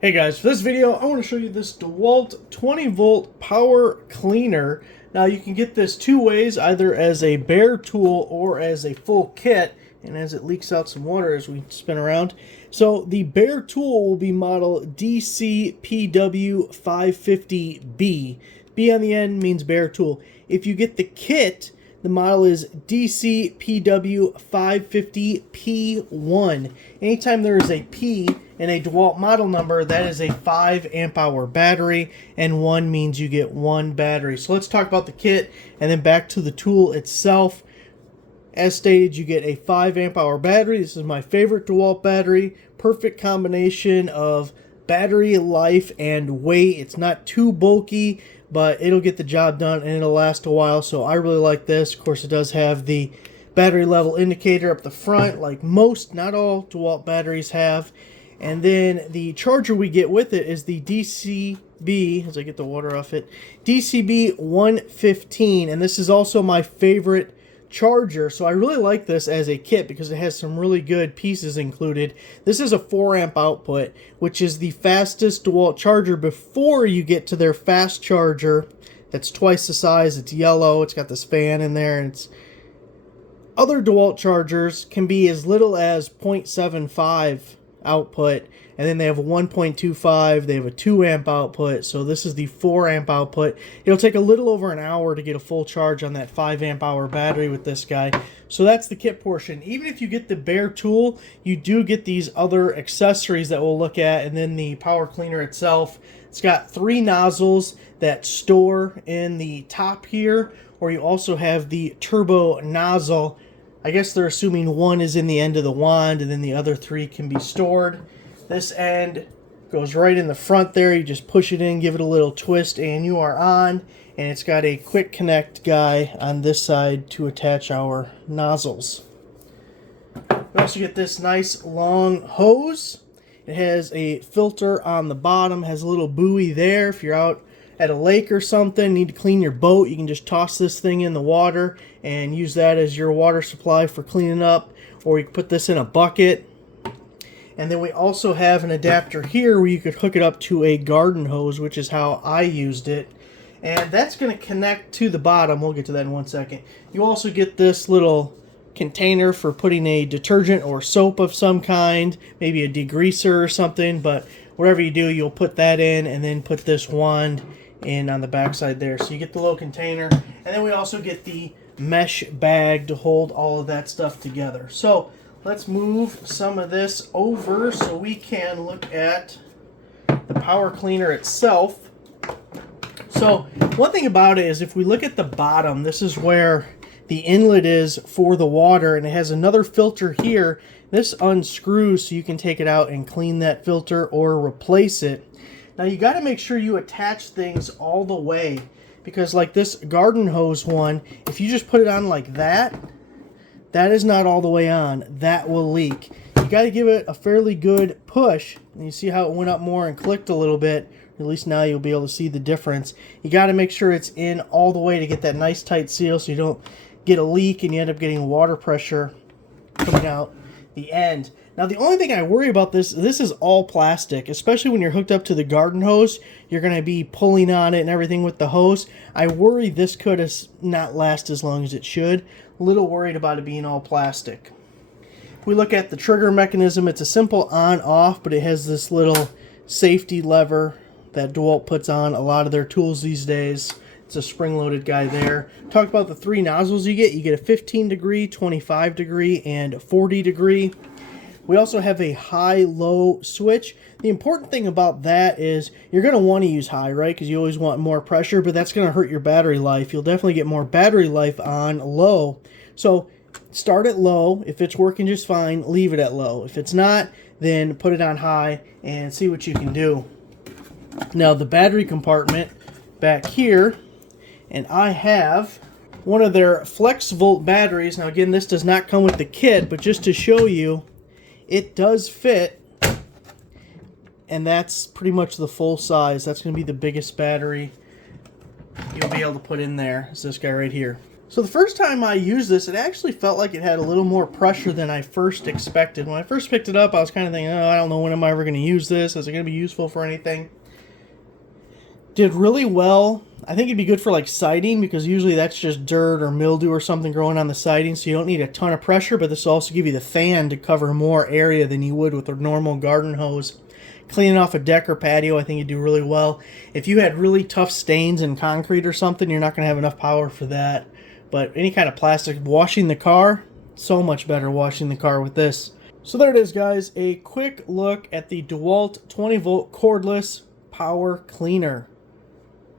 Hey guys, for this video I want to show you this DeWALT 20 volt power cleaner. Now you can get this two ways, either as a bare tool or as a full kit, and as it leaks out some water as we spin around. So the bare tool will be model DCPW550B. B on the end means bare tool. If you get the kit, the model is DCPW550P1. Anytime there is a P in a DeWALT model number, that is a 5 amp hour battery, and 1 means you get 1 battery. So let's talk about the kit and then back to the tool itself. As stated, you get a 5 amp hour battery. This is my favorite DeWALT battery. Perfect combination of battery life and weight. It's not too bulky, but it'll get the job done and it'll last a while, so I really like this. Of course, it does have the battery level indicator up the front, like most, not all DeWALT batteries have. And then the charger we get with it is the DCB, as I get the water off it, DCB 115, and this is also my favorite charger. So I really like this as a kit because it has some really good pieces included. This is a 4 amp output, which is the fastest DeWALT charger before you get to their fast charger that's twice the size. It's yellow, it's got this fan in there, and it's other DeWALT chargers can be as little as 0.75 output, and then they have a 1.25, they have a 2 amp output. So this is the 4 amp output. It'll take a little over an hour to get a full charge on that 5 amp hour battery with this guy. So that's the kit portion. Even if you get the bare tool, you do get these other accessories that we'll look at, and then the power cleaner itself. It's got 3 nozzles that store in the top here, or you also have the turbo nozzle. I guess they're assuming 1 is in the end of the wand and then the other 3 can be stored. This end goes right in the front there. You just push it in, give it a little twist, and you are on. And it's got a quick connect guy on this side to attach our nozzles. We also get this nice long hose. It has a filter on the bottom, has a little buoy there. If you're out at a lake or something, need to clean your boat, you can just toss this thing in the water and use that as your water supply for cleaning up, or you can put this in a bucket. And then we also have an adapter here where you could hook it up to a garden hose, which is how I used it. And that's going to connect to the bottom. We'll get to that in 1 second. You also get this little container for putting a detergent or soap of some kind, maybe a degreaser or something, but whatever you do, you'll put that in and then put this wand in on the back side there. So you get the little container, and then we also get the mesh bag to hold all of that stuff together. So let's move some of this over so we can look at the power cleaner itself. So one thing about it is, if we look at the bottom, this is where the inlet is for the water, and it has another filter here. This unscrews so you can take it out and clean that filter or replace it. Now you got to make sure you attach things all the way, because like this garden hose one, if you just put it on like that, that is not all the way on. That will leak. You got to give it a fairly good push, and you see how it went up more and clicked a little bit. At least now you'll be able to see the difference. You got to make sure it's in all the way to get that nice tight seal so you don't get a leak and you end up getting water pressure coming out the end. Now the only thing I worry about this is all plastic, especially when you're hooked up to the garden hose. You're going to be pulling on it and everything with the hose. I worry this could not last as long as it should. A little worried about it being all plastic. If we look at the trigger mechanism, it's a simple on-off, but it has this little safety lever that DeWALT puts on a lot of their tools these days. It's a spring-loaded guy there. Talk about the 3 nozzles you get. You get a 15 degree, 25 degree, and 40 degree. We also have a high-low switch. The important thing about that is you're going to want to use high, right? Because you always want more pressure, but that's going to hurt your battery life. You'll definitely get more battery life on low. So start at low. If it's working just fine, leave it at low. If it's not, then put it on high and see what you can do. Now the battery compartment back here, and I have one of their flex volt batteries. Now again, this does not come with the kit, but just to show you, it does fit, and that's pretty much the full size. That's going to be the biggest battery you'll be able to put in there. Is this guy right here. So the first time I used this, it actually felt like it had a little more pressure than I first expected. When I first picked it up, I was kind of thinking, oh, I don't know when am I ever going to use this? Is it going to be useful for anything? Did really well. I think it'd be good for like siding, because usually that's just dirt or mildew or something growing on the siding, so you don't need a ton of pressure, but this will also give you the fan to cover more area than you would with a normal garden hose. Cleaning off a deck or patio, I think you'd do really well. If you had really tough stains in concrete or something, you're not going to have enough power for that. But any kind of plastic, washing the car, so much better washing the car with this. So there it is, guys. A quick look at the DeWALT 20 volt cordless power cleaner.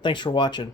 Thanks for watching.